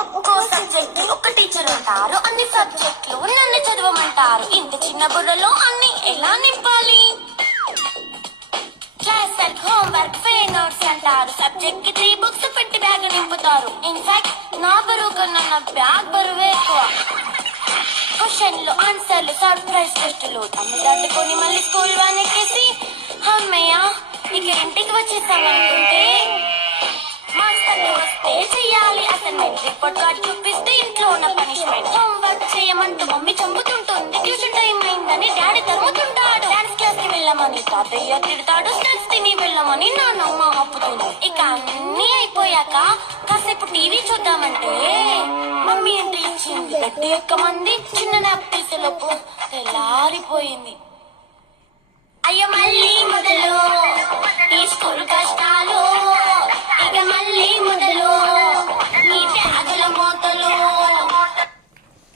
ఒక్కో సబ్జెక్ట్ కి ఒక టీచర్ ఉంటారు. అన్ని సబ్జెక్టులు నన్ను చదవమంటారు. ఇంత చిన్న బుర్రలో అన్ని ఎలా నింపాలి? Class work, homework, fair notes అంటారు. సబ్జెక్ట్ కి 3 బుక్స్ పెట్టి బ్యాగ్ నింపుతారు. ఇన్ఫాక్ట్ నా బరువు కన్నా నా బ్యాగ్ బరువే ఎక్కువ. క్వశ్చన్లు, ఆన్సర్లు, సర్ప్రైజ్ టెస్టులు తమ్ము దాటుకొని మళ్ళీ స్కూల్ వాన్ ఎక్కేసి అమ్మయ్య ఇక ఇంటికి వచ్చేసామనుకుంటే మాస్టర్ వస్తే చెయ్యాలి అసైన్మెంట్. రిపోర్ట్ కార్డ్ చూపిస్తే ఇంట్లో ఉన్న పనిష్మెంట్. హోంవర్క్ చేయమంటూ మమ్మీ చంపుతుంటుంది. ట్యూషన్ టైం అయిందని డాడీ తరుముతుంటాడు. డాన్స్ క్లాస్ కి వెళ్ళమని తాతయ్య తిడతాడు. స్నాక్స్ తిని వెళ్ళమని నాన్నమ్మ ఆపుతుంది. ఇక అన్ని అయిపోయాక కాసేపు టీవీ చూద్దామంటే మమ్మీ ఎంట్రీ ఇచ్చింది. గట్టి ఎక్కమంది. చిన్న నాప్ తీసేలోపు తెల్లారిపోయింది. అయ్యో మళ్ళీ మొదలు ఈ స్కూల్ కష్టాలు, ఇక మళ్ళీ మొదలు